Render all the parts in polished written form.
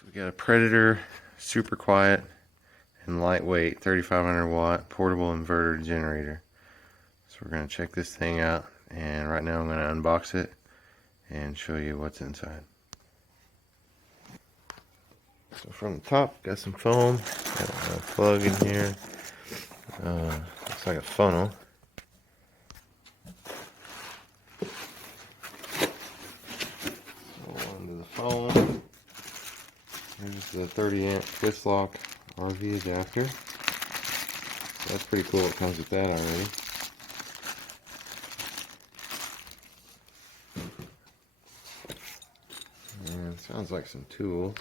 So we got a Predator, super quiet and lightweight 3500 watt portable inverter generator. So we're going to check this thing out, and right now I'm going to unbox it and show you what's inside. So from the top, got some foam, got a plug in here, looks like a funnel. Go onto the foam. Here's the 30 amp twist lock RV adapter. So that's pretty cool, it comes with that already. And it sounds like some tools.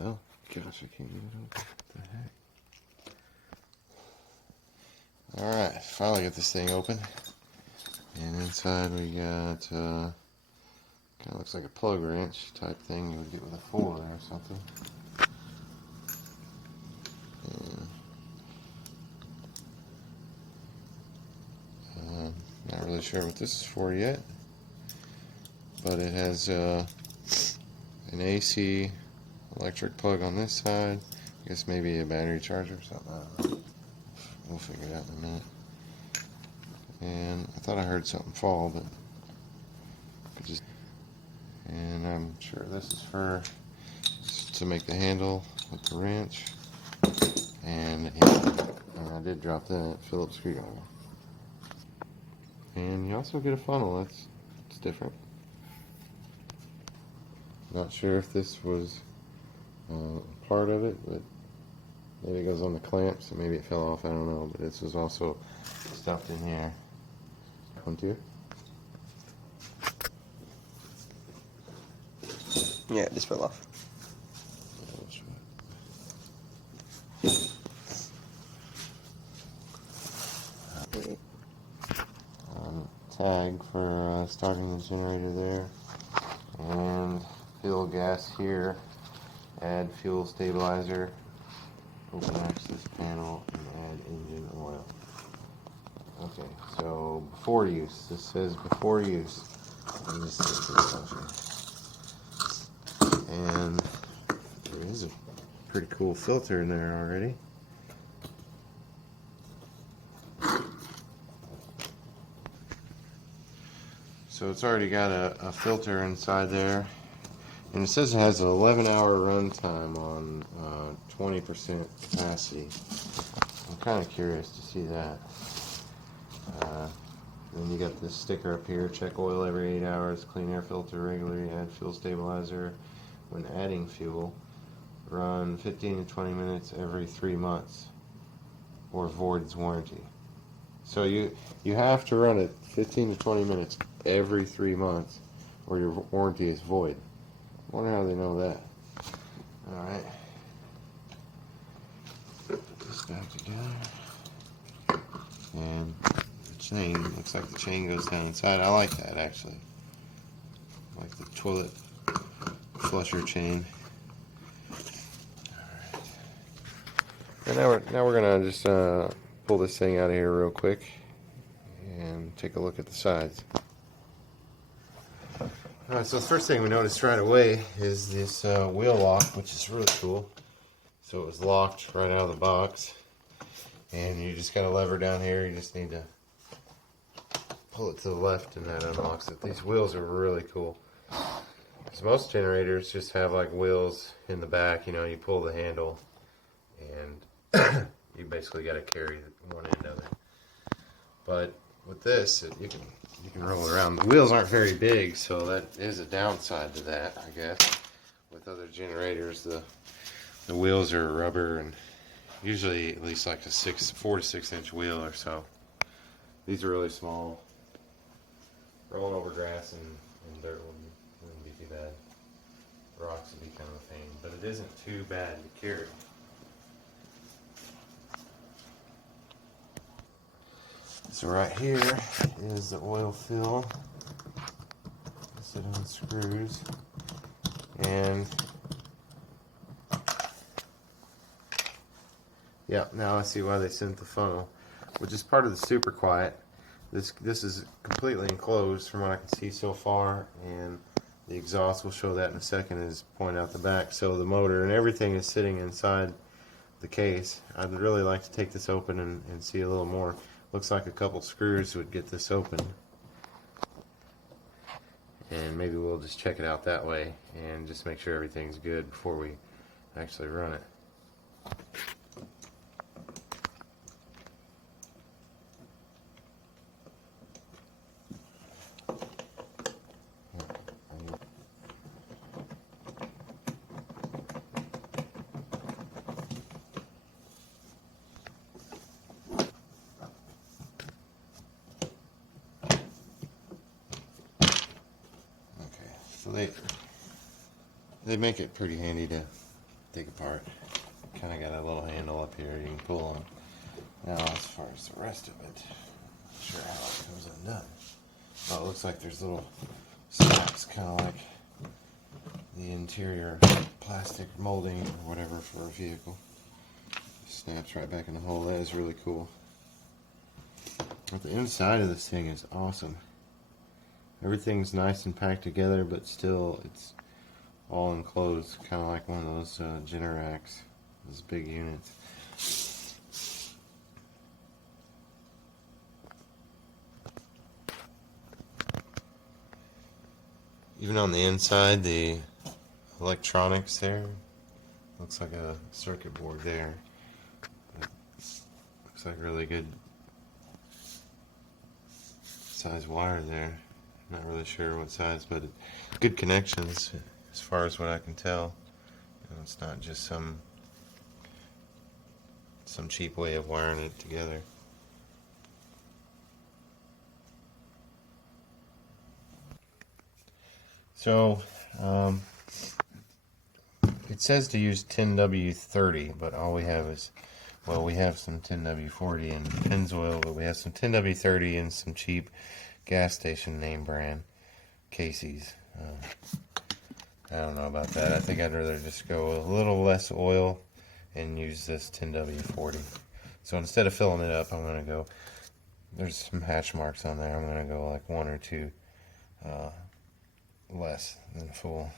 Oh, gosh, I can't get it open. What the heck? Alright, finally got this thing open. And inside we got, kind of looks like a plug wrench type thing you would get with a 4 or something. Not really sure what this is for yet. But it has an AC electric plug on this side. I guess maybe a battery charger or something. I don't know. We'll figure it out in a minute. And I thought I heard something fall, but and I'm sure this is for to make the handle with the wrench. And I did drop that Phillips screwdriver. And you also get a funnel. It's different. Not sure if this was part of it, but maybe it goes on the clamps and maybe it fell off. I don't know. But this was also stuffed in here. One, two. Yeah, it just fell off. Tag for starting the generator there, and fill gas here, add fuel stabilizer, open access panel, and add engine oil. Okay, so before use, this says before use. Let me just see this. And there is a pretty cool filter in there already. So it's already got a filter inside there, and it says it has an 11-hour run time on 20% capacity. I'm kind of curious to see that. Then you got this sticker up here, check oil every 8 hours, clean air filter regularly, add fuel stabilizer when adding fuel, run 15 to 20 minutes every 3 months, or voids warranty. So you have to run it 15 to 20 minutes every 3 months, or your warranty is void. I wonder how they know that. Alright. Put this back together. And the chain, looks like the chain goes down inside. I like that, actually. I like the toilet flusher chain. Alright. And now we're gonna just pull this thing out of here real quick and take a look at the sides. Alright, so the first thing we noticed right away is this wheel lock, which is really cool. So it was locked right out of the box, and you just got a lever down here. You just need to pull it to the left and that unlocks it. These wheels are really cool. Because most generators just have like wheels in the back, you know, you pull the handle and you basically got to carry one end of it. But with this, you can roll it around. The wheels aren't very big, so that is a downside to that, I guess. With other generators, the wheels are rubber and usually at least like a 4 to 6 inch wheel or so. These are really small. Rolling over grass and dirt wouldn't be too bad. Rocks would be kind of a pain, but it isn't too bad to carry. So right here is the oil fill. It unscrews, and Yeah, now I see why they sent the funnel, which is part of the super quiet. This is completely enclosed from what I can see so far, and the exhaust, will show that in a second, is pointed out the back. So the motor and everything is sitting inside the case. I'd really like to take this open and see a little more. Looks like a couple screws would get this open, and maybe we'll just check it out that way and just make sure everything's good before we actually run it. So they make it pretty handy to take apart. Kind of got a little handle up here you can pull on. Now as far as the rest of it, not sure how it comes undone. Oh, it looks like there's little snaps, kind of like the interior plastic molding or whatever for a vehicle. Snaps right back in the hole. That is really cool. But the inside of this thing is awesome. Everything's nice and packed together, but still it's all enclosed, kind of like one of those Generacs, those big units. Even on the inside, the electronics there, looks like a circuit board there. Looks like really good size wire there. Not really sure what size, but good connections as far as what I can tell. You know, it's not just some cheap way of wiring it together. So it says to use 10W30, but all we have is, well, we have some 10W40 and Pennzoil, but we have some 10W30 and some cheap gas station name brand Casey's. I don't know about that. I think I'd rather just go a little less oil and use this 10W40. So instead of filling it up, I'm going to go, there's some hatch marks on there, I'm going to go like 1 or 2 less than full.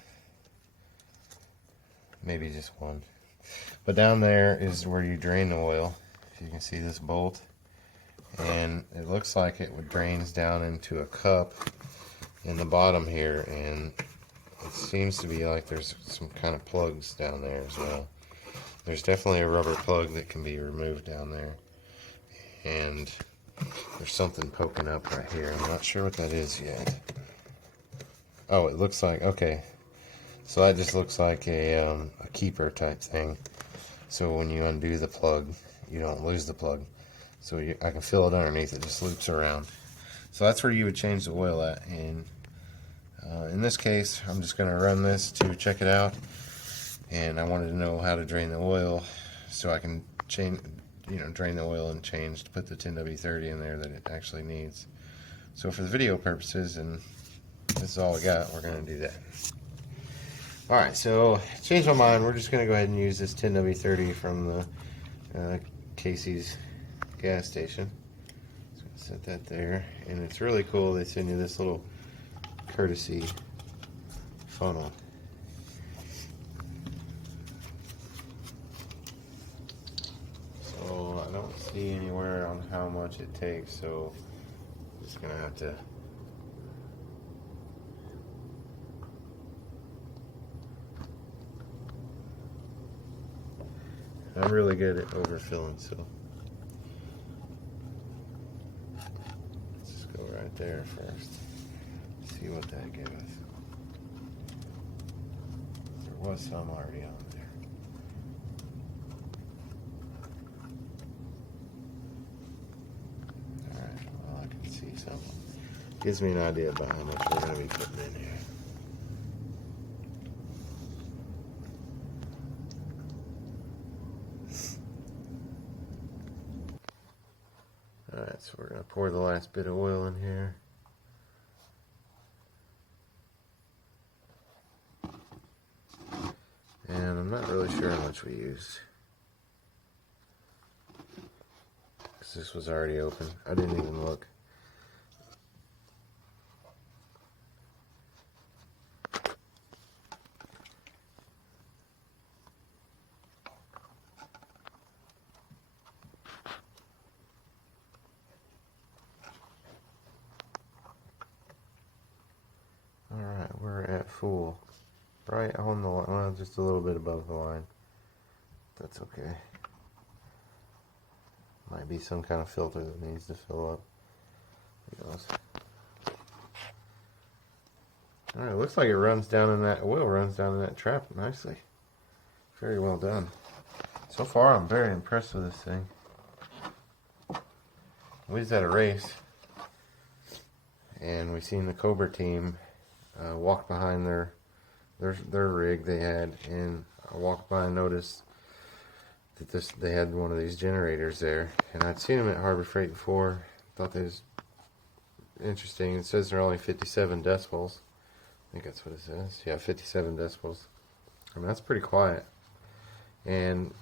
Maybe just 1. But down there is where you drain the oil. If you can see this bolt. And it looks like it drains down into a cup in the bottom here, and it seems to be like there's some kind of plugs down there as well. There's definitely a rubber plug that can be removed down there, and there's something poking up right here. I'm not sure what that is yet. Oh, it looks like, okay, so that just looks like a keeper type thing. So when you undo the plug, you don't lose the plug. So I can feel it underneath, it just loops around. So that's where you would change the oil at. And in this case, I'm just going to run this to check it out. And I wanted to know how to drain the oil so I can change, drain the oil and change to put the 10W30 in there that it actually needs. So for the video purposes, and this is all we got, we're going to do that. Alright, so change my mind. We're just going to go ahead and use this 10W30 from the Casey's gas station. So set that there, and it's really cool. They send you this little courtesy funnel. So I don't see anywhere on how much it takes, so I'm just gonna have to I'm really good at overfilling, so let's just go right there first. See what that gives us. There was some already on there. Alright, well, I can see some. Gives me an idea about how much we're going to be putting in here. Alright, so we're going to pour the last bit of oil in here. And I'm not really sure how much we used. because this was already open. I didn't even look. Alright, we're at full. Right on the line, well, just a little bit above the line. That's okay. Might be some kind of filter that needs to fill up. Who knows? Alright, looks like it runs down in that oil runs down in that trap nicely. Very well done. So far I'm very impressed with this thing. We was at a race and we seen the Cobra team walk behind their rig they had, and I walked by and noticed that they had one of these generators there, and I'd seen them at Harbor Freight before. Thought they was interesting. It says they're only 57 decibels. I think that's what it says. Yeah, 57 decibels. I mean, that's pretty quiet. And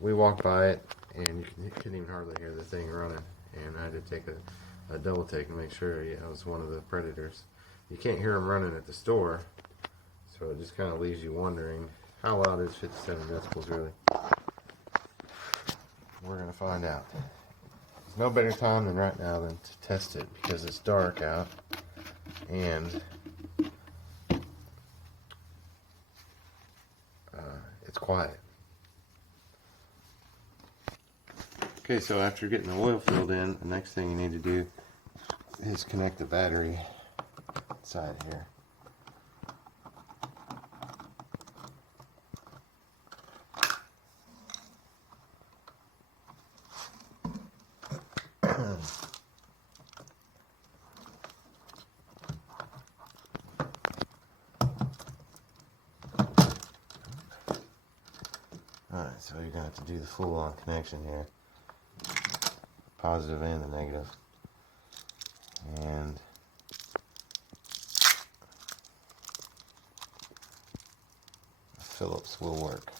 we walked by it, and you couldn't even hardly hear the thing running. And I had to take a double take to make sure it was one of the Predators. You can't hear them running at the store, so it just kind of leaves you wondering how loud is 57 decibels really. We're gonna find out. There's no better time than right now than to test it because it's dark out and it's quiet. Okay, so after getting the oil filled in, the next thing you need to do is connect the battery side here. Alright, so you're going to have to do the full-on connection here. Positive and the negative. And Phillips will work.